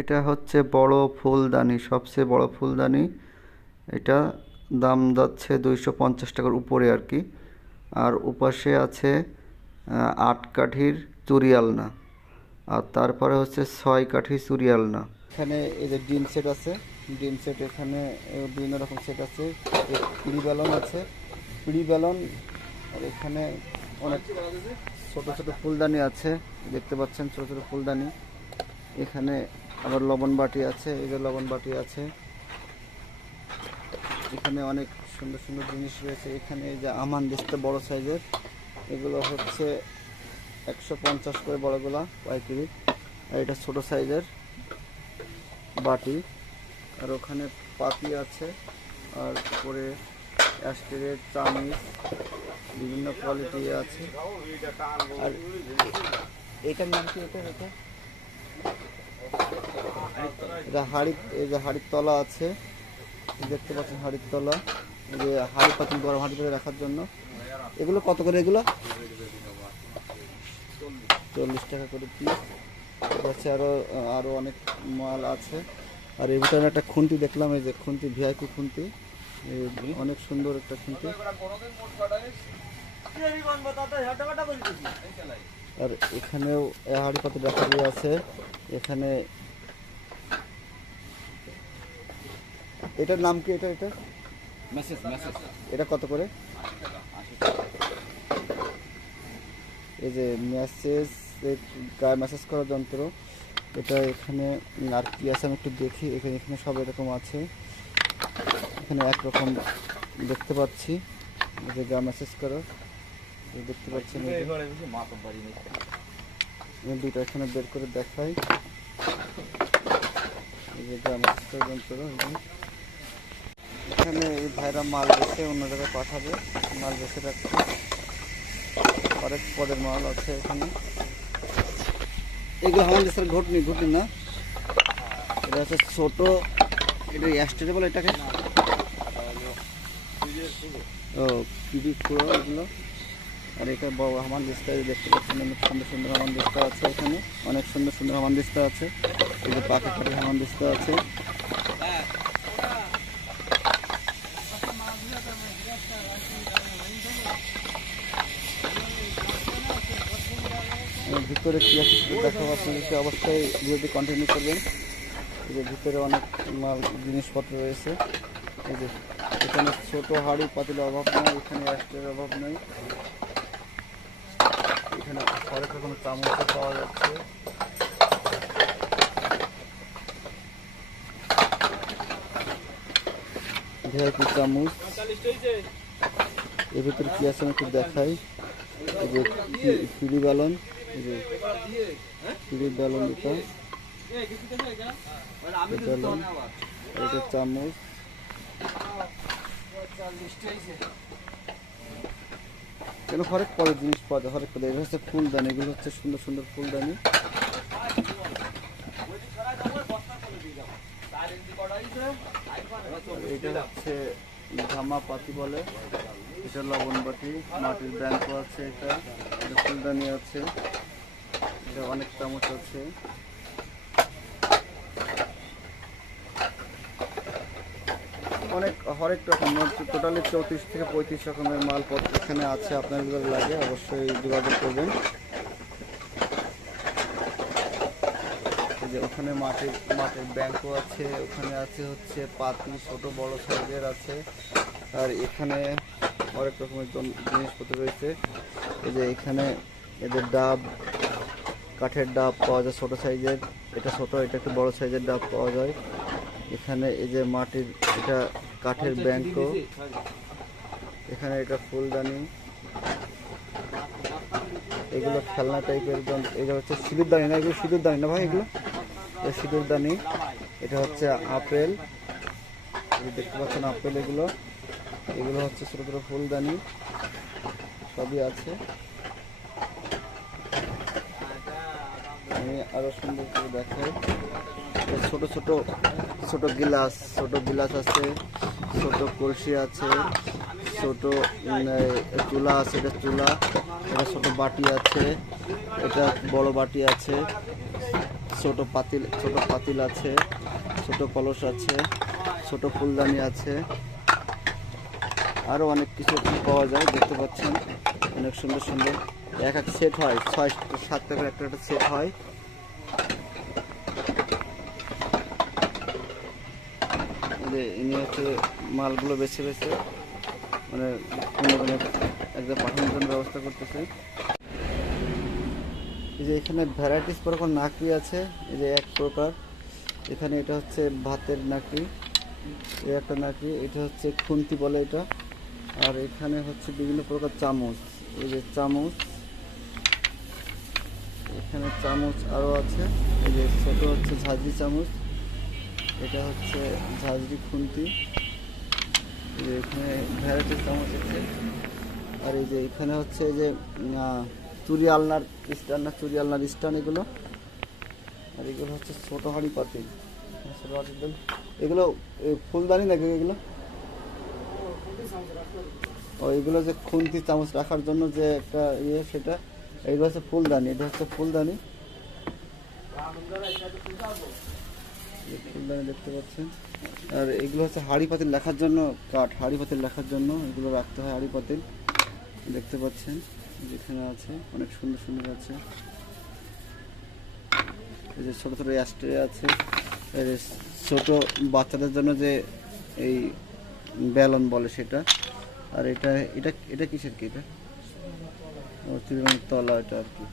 এটা হচ্ছে বড় ফুলদানি, সবচেয়ে বড় ফুলদানি। এটা দাম যাচ্ছে দুইশো পঞ্চাশ টাকার উপরে আর কি। আর উপাশে আছে আট কাঠির চুরিয়ালনা আর তারপরে হচ্ছে ছয় কাঠি চুরি আলনা। এখানে এই যে ডিম সেট আছে, ডিম সেট এখানে বিভিন্ন রকম সেট আছে। পিড়ি ব্যালন আছে। পিড়ি ব্যালন আর এখানে অনেক ছোট ছোট ফুলদানি আছে। দেখতে পাচ্ছেন ছোট ছোট ফুলদানি। এখানে আবার লবণ বাটি আছে, এই যে লবণ বাটি আছে। এখানে অনেক সুন্দর সুন্দর জিনিস রয়েছে। এখানে এই যে আমান দিস্তা বড় সাইজের, এগুলো হচ্ছে একশো পঞ্চাশ করে বড়গুলা, পাইকারি। আর এটা ছোটো সাইজের বাটি। আর ওখানে পাতি আছে, আর উপরে অ্যাস্টেরের চামিচ, বিভিন্ন কোয়ালিটি আছে। আর এটার নাম কি এটা এটা এটা হাড়ি, এই যে হাড়ির তলা আছে। দেখতে পাচ্ছেন হাড়ির তলা। যে হাড়ি পাতিল, গরম হাড়ি করে রাখার জন্য। এগুলো কত করে এগুলো? চল্লিশ টাকা করে পিস আছে আরও আরও অনেক মাল আছে। আর এর ভিতরে একটা খুন্তি দেখলাম, এই যে খুন্তি ভিআইপি খুন্তি। অনেক সুন্দর একটা খুন্তি। আর এখানেও হাড়ি পাতিল রাখা আছে। এখানে এটার নাম কি এটা এটা? মেসেজ মেসেজ এটা কত করে? এই যে মেসেজ গায়ে মেসেজ করার যন্ত্র এটা এখানে আর কি আছে আমি একটু দেখি এখানে এখানে সব এরকম আছে। এখানে একরকম দেখতে পাচ্ছি এই যে গা মেসেজ করার এই দেখতে পাচ্ছি আমি দুটো এখানে বের করে দেখাই। এই যে গ্রাম অফিসের যন্ত্র এই যে। এখানে এই ভাইরা মাল বেছে অন্য জায়গায় পাঠাবে। মাল বেছে রাখছে। অনেক পদের মাল আছে এখানে। এগুলো আমাদের দেশের ঘটনি ঘটনি। না এটা হচ্ছে ছোট, এটা অ্যাস্টেটে বলে এটাকে? ও, পিডি পুরো এগুলো। আর এটা বড় হামান দিস্তা দেখতে পাচ্ছেন অনেক সুন্দর সুন্দর হামান দিস্তা আছে এখানে। অনেক সুন্দর সুন্দর হামান দিস্তা আছে। এই যে পাখি পাখি হামান দিস্তা আছে। ভিতরে কি আছে দেখাবো আপনাদেরকে। অবশ্যই ভিডিওটি কন্টিনিউ করবেন। যে ভিতরে অনেক মাল, জিনিসপত্র রয়েছে। এই যে এখানে ছোট হাড়ি, পাতিলের অভাব নেই, এখানে অ্যাস্টের অভাব নেই। এখানে হরেক রকমের চামচ পাওয়া যাচ্ছে। চামচ। এর ভিতরে কি আছে আমি একটু দেখাই। এই যে ফিরি ব্যালন এটা চামচ কেন হরেক পরের জিনিস পাওয়া যায়, হরেক পদের। এটা হচ্ছে ফুলদানি, এগুলো হচ্ছে সুন্দর সুন্দর ফুলদানি। এটা হচ্ছে ধামা পাতি বলে। এটা লবণ বাটি মাটির ব্যাংকও আছে এটা। এটা ফুলদানি আছে। অনেক চামচ আছে অনেক হরেক রকম টোটালি চৌত্রিশ থেকে পঁয়ত্রিশ রকমের মালপত্র এখানে আছে, আপনার লাগে অবশ্যই যোগাযোগ করবেন। যে ওখানে মাটির মাটির ব্যাংকও আছে, ওখানে আছে হচ্ছে পাতি, ছোট, বড় সাইজের আছে, আর এখানে অনেক রকমের জিনিসপত্র রয়েছে। এই যে এখানে এদের ডাব কাঠের ডাব পাওয়া যায় ছোট সাইজের। এটা ছোট, এটা একটু বড় সাইজের ডাব পাওয়া যায়। এখানে এই যে মাটির, এটা কাঠের ব্যাংকও। এখানে এটা ফুলদানি। এগুলো খেলনা টাইপের এগুলো হচ্ছে সিঁদুর দানি না, এগুলো সিঁদুর দানি না ভাই এগুলো? সিঁদুর দানি। এটা হচ্ছে আপেল। দেখতে পাচ্ছেন আপেল এগুলো। এগুলো হচ্ছে ছোটো ছোটো ফুলদানি। সবই আছে। আরও সুন্দর করে দেখাই ছোট ছোট ছোট গিলাস ছোট গিলাস আছে, ছোট কলসি আছে, ছোট চুলা আছে, এটা চুলা, এটা ছোট বাটি আছে, এটা বড় বাটি আছে, ছোট পাতিল ছোট পাতিল আছে, ছোট কলস আছে, ছোট ফুলদানি আছে। আরও অনেক কিছু পাওয়া যায়, দেখতে পাচ্ছেন। অনেক সুন্দর সুন্দর। এক এক সেট হয়, ছয়, সাত টাকার একটা একটা সেট হয়। যে ইনি হচ্ছে মালগুলো বেছে বেছে মানে একদম পাঠানোর জন্য ব্যবস্থা করতেছে। এই যে এখানে ভ্যারাইটিস প্রকার নাকড়ি আছে, এই যে এক প্রকার। এখানে এটা হচ্ছে ভাতের নাকড়ি, এই একটা নাকড়ি, এটা হচ্ছে খুন্তি বলে এটা। আর এখানে হচ্ছে বিভিন্ন প্রকার চামচ, এই যে চামচ। এখানে চামচ আরও আছে, এই যে ছোট হচ্ছে ঝাঁঝরি চামচ। এটা হচ্ছে ঝাঁঝরি খুন্তি। এখানে ভ্যারাইটিস চামচ আছে আর এই যে এখানে হচ্ছে যে চুরি আলনার স্ট্যান্ড না, চুরি আলনার স্ট্যান্ড এগুলো। আর এগুলো হচ্ছে ছোটো হাঁড়ি পাতিল এগুলো ফুলদানি নাকি এগুলো? ও, এগুলো যে খুন্তি চামচ রাখার জন্য যে একটা ইয়ে সেটা এইগুলো হচ্ছে ফুলদানি। এটা হচ্ছে ফুলদানি। ফুলদানি দেখতে পাচ্ছেন। আর এগুলো হচ্ছে হাঁড়ি পাতিল লেখার জন্য, কাঠ, হাঁড়ি পাতিল লেখার জন্য এগুলো রাখতে হয় হাঁড়ি পাতিল। দেখতে পাচ্ছেন, যেখানে আছে, অনেক সুন্দর সুন্দর আছে। এই যে ছোট ছোট অ্যাস্ট্রে আছে ছোট বাচ্চাদের জন্য যে এই ব্যালন বলে সেটা। আর এটা এটা এটা কিসের কি এটা? তলা এটা আর কি।